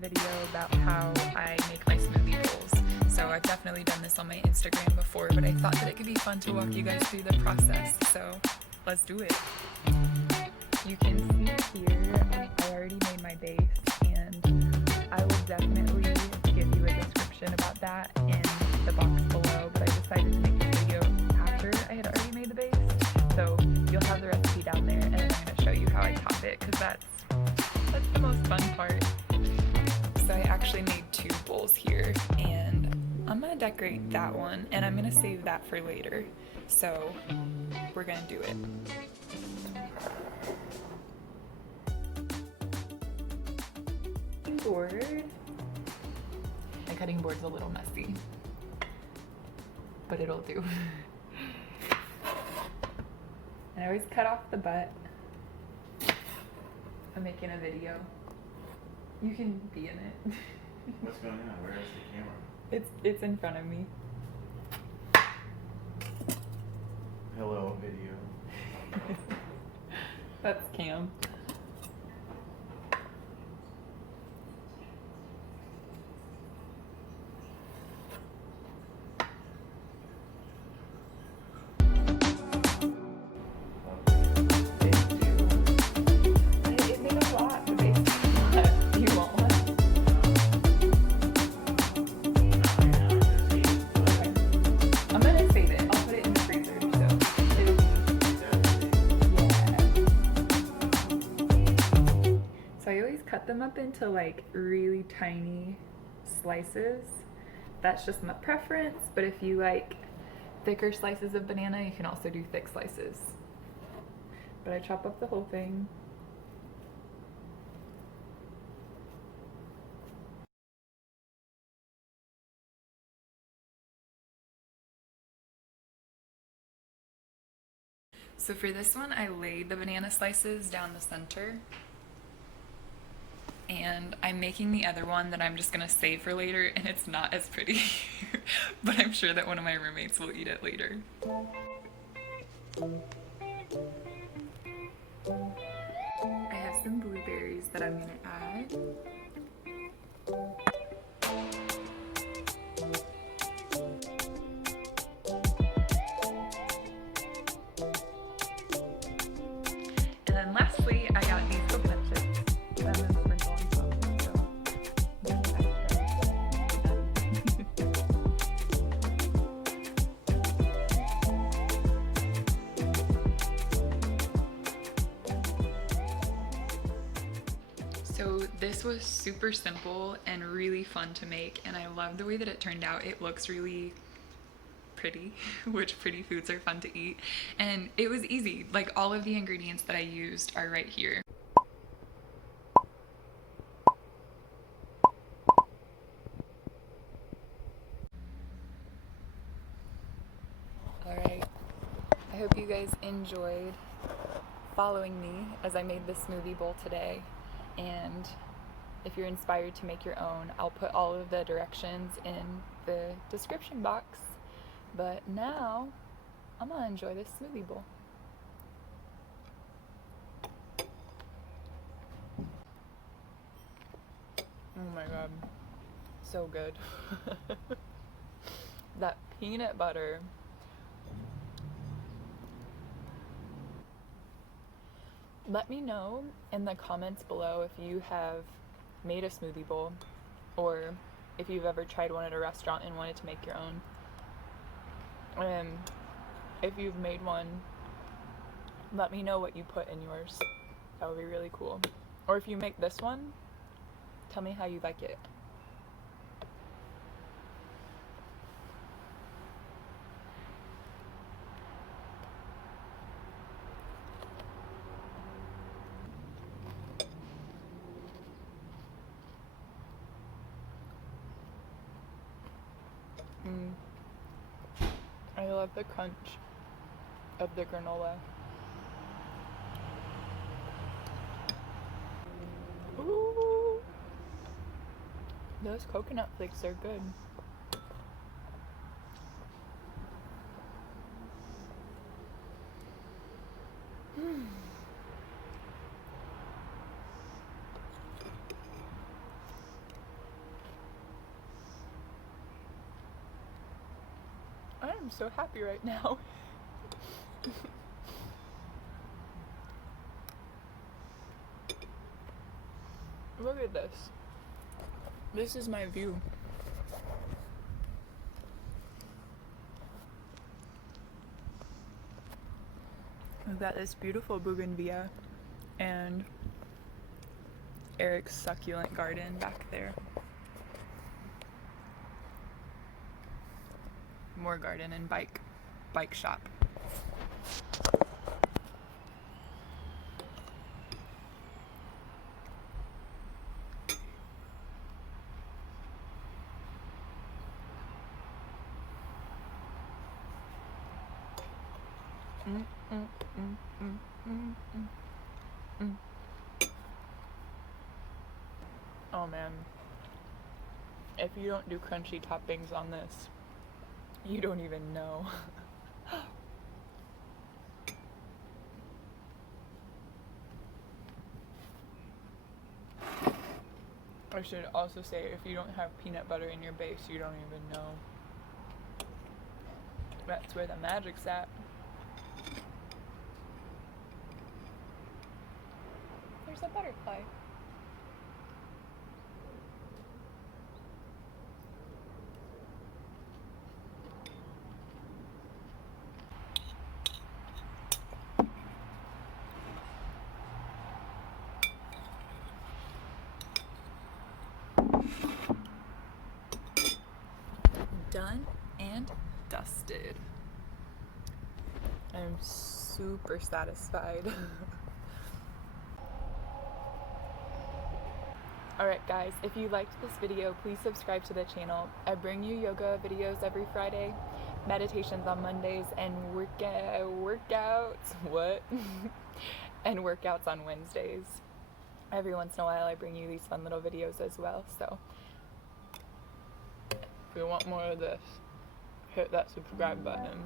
video about how I make my smoothie bowls. So I've definitely done this on my Instagram before, but I thought that it could be fun to walk you guys through the process. So let's do it. You can see here, I already made my base, and I will definitely give you a description about that in the box below, but I decided to make this video after I had already made the base. So you'll have the recipe down there, and then I'm going to show you how I top it, because that's the most fun part. So I actually made 2 bowls here, and I'm going to decorate that one, and I'm going to save that for later. So we're going to do it. Board. My cutting board's a little messy, but it'll do. And I always cut off the butt. I'm making a video. You can be in it. What's going on? Where is the camera? It's in front of me. Hello, video. That's Cam. Cut them up into like really tiny slices. That's just my preference, but if you like thicker slices of banana, you can also do thick slices. But I chop up the whole thing. So for this one, I laid the banana slices down the center. And I'm making the other one that I'm just gonna save for later, and it's not as pretty, but I'm sure that one of my roommates will eat it later. I have some blueberries that I'm gonna add. And then lastly, I got these coconut chips. So this was super simple and really fun to make, and I love the way that it turned out. It looks really pretty, which pretty foods are fun to eat, and it was easy. Like, all of the ingredients that I used are right here. Alright, I hope you guys enjoyed following me as I made this smoothie bowl today. And if you're inspired to make your own, I'll put all of the directions in the description box. But now, I'm gonna enjoy this smoothie bowl. Oh my god, so good. That peanut butter. Let me know in the comments below if you have made a smoothie bowl, or if you've ever tried one at a restaurant and wanted to make your own. And if you've made one, let me know what you put in yours. That would be really cool. Or if you make this one, tell me how you like it. I love the crunch of the granola. Ooh, those coconut flakes are good. I'm so happy right now. Look at this. This is my view. We've got this beautiful bougainvillea and Eric's succulent garden back there. More garden and bike shop. Oh man, if you don't do crunchy toppings on this, you don't even know. I should also say, if you don't have peanut butter in your base, you don't even know. That's where the magic's at. There's a butterfly. Done and dusted. I'm super satisfied. Alright guys, if you liked this video, please subscribe to the channel. I bring you yoga videos every Friday, meditations on Mondays, and workouts, what? and workouts on Wednesdays. Every once in a while I bring you these fun little videos as well, so if you want more of this, hit that subscribe button.